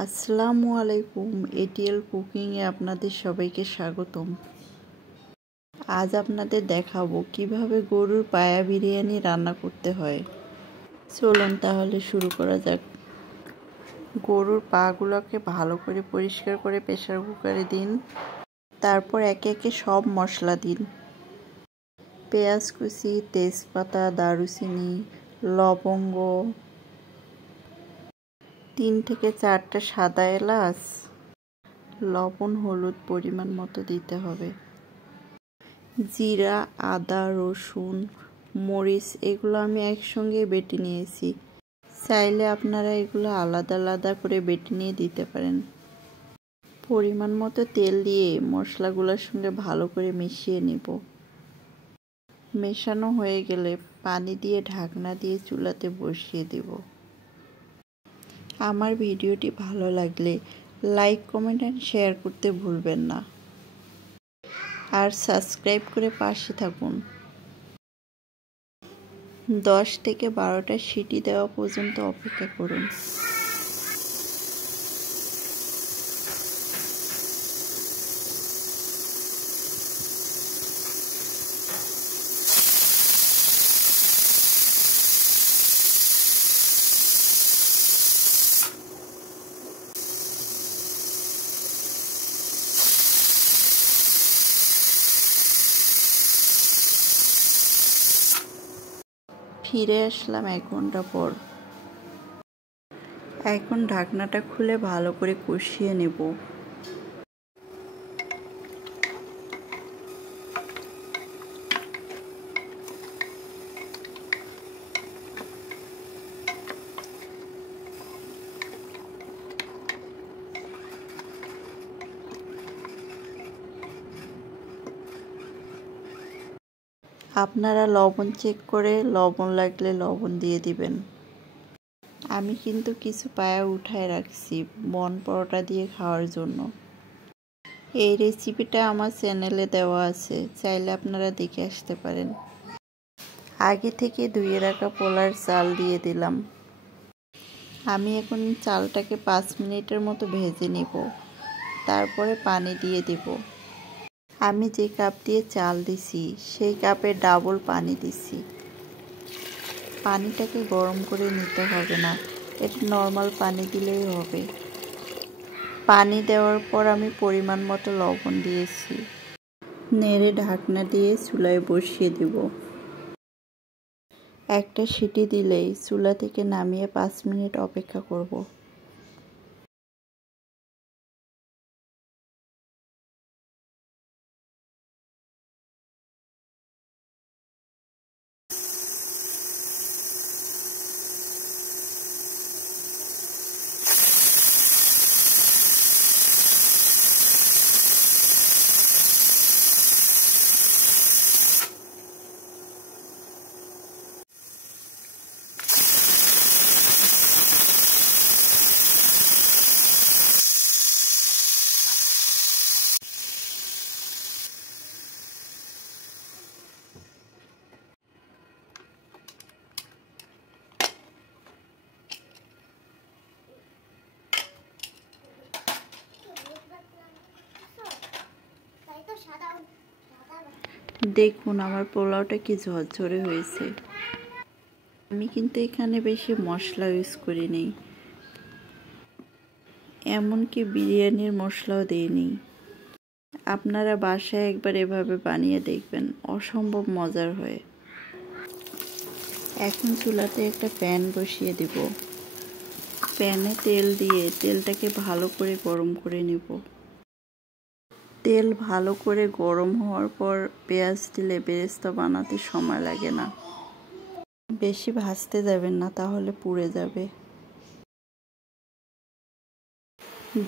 আসসালামু আলাইকুম। এটিএল কুকিংয়ে আপনাদের সবাইকে স্বাগতম। আজ আপনাদের দেখাবো কিভাবে গরুর পায়া বিরিয়ানি রান্না করতে হয়। চলুন তাহলে শুরু করা যাক। গরুর পাগুলোকে ভালো করে পরিষ্কার করে প্রেসার কুকারে দিন। তারপর একে একে সব মশলা দিন। পেঁয়াজ কুচি, তেজপাতা, দারুচিনি, লবঙ্গ, 3 থেকে 4টা সাদা এলাচ, লবণ, হলুদ পরিমাণ মতো দিতে হবে। জিরা, আদা, রসুন, মরিচ এগুলো আমি একসঙ্গে বেটে নিয়েছি। চাইলে আপনারা এগুলো আলাদা আলাদা করে বেটে নিয়ে দিতে পারেন। পরিমাণ মতো তেল দিয়ে মশলাগুলোর সঙ্গে ভালো করে মিশিয়ে নেব। মেশানো হয়ে গেলে পানি দিয়ে ঢাকনা দিয়ে চুলাতে বসিয়ে দেব। আমার ভিডিওটি ভালো লাগলে লাইক, কমেন্ট অ্যান্ড শেয়ার করতে ভুলবেন না। আর সাবস্ক্রাইব করে পাশে থাকুন। 10 থেকে 12টা সিটি দেওয়া পর্যন্ত অপেক্ষা করুন। ফিরে আসলাম 1 ঘন্টা পর। এখন ঢাকনাটা খুলে ভালো করে কষিয়ে নেব। আপনারা লবণ চেক করে লবণ লাগলে লবণ দিয়ে দিবেন। আমি কিন্তু কিছু পায়া উঠায় রাখছি বন পরোটা দিয়ে খাওয়ার জন্য। এই রেসিপিটা আমার চ্যানেলে দেওয়া আছে, চাইলে আপনারা দেখে আসতে পারেন। আগে থেকে ধুয়ে রাখা পোলার চাল দিয়ে দিলাম। আমি এখন চালটাকে 5 মিনিটের মতো ভেজে নেব। তারপরে পানি দিয়ে দেব। আমি যে কাপ দিয়ে চাল দিছি সেই কাপের ডাবল পানি দিছি। পানিটাকে গরম করে নিতে হবে না, এটা নর্মাল পানি দিলেই হবে। পানি দেওয়ার পর আমি পরিমাণ মতো লবণ দিয়েছি। নেড়ে ঢাকনা দিয়ে চুলায় বসিয়ে দেব। একটা সিটি দিলেই চুলা থেকে নামিয়ে 5 মিনিট অপেক্ষা করব। দেখুন আমার পোলাওটা কি ঝরঝরে হয়েছে। আমি কিন্তু এখানে বেশি মশলা ইউজ করিনি, এমনকি বিরিয়ানির মশলাও দিইনি। আপনারা বাসায় একবার এভাবে বানিয়ে দেখবেন, অসম্ভব মজার হয়। এখন চুলাতে একটা প্যান বসিয়ে দেব। প্যানে তেল দিয়ে তেলটাকে ভালো করে গরম করে নেব। তেল ভালো করে গরম হওয়ার পর পেঁয়াজ দিলে বেরেস্তা বানাতে সময় লাগে না। বেশি ভাজতে যাবেন না, তাহলে পুড়ে যাবে।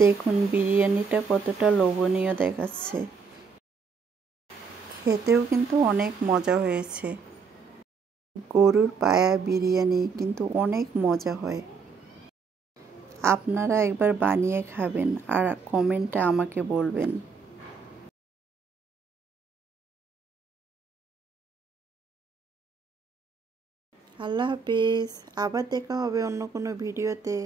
দেখুন বিরিয়ানিটা কতটা লোভনীয় দেখাচ্ছে। খেতেও কিন্তু অনেক মজা হয়েছে। গরুর পায়া বিরিয়ানি কিন্তু অনেক মজা হয়। আপনারা একবার বানিয়ে খাবেন আর কমেন্টে আমাকে বলবেন। আল্লাহ হাফেজ। আবার দেখা হবে অন্য কোনো ভিডিওতে।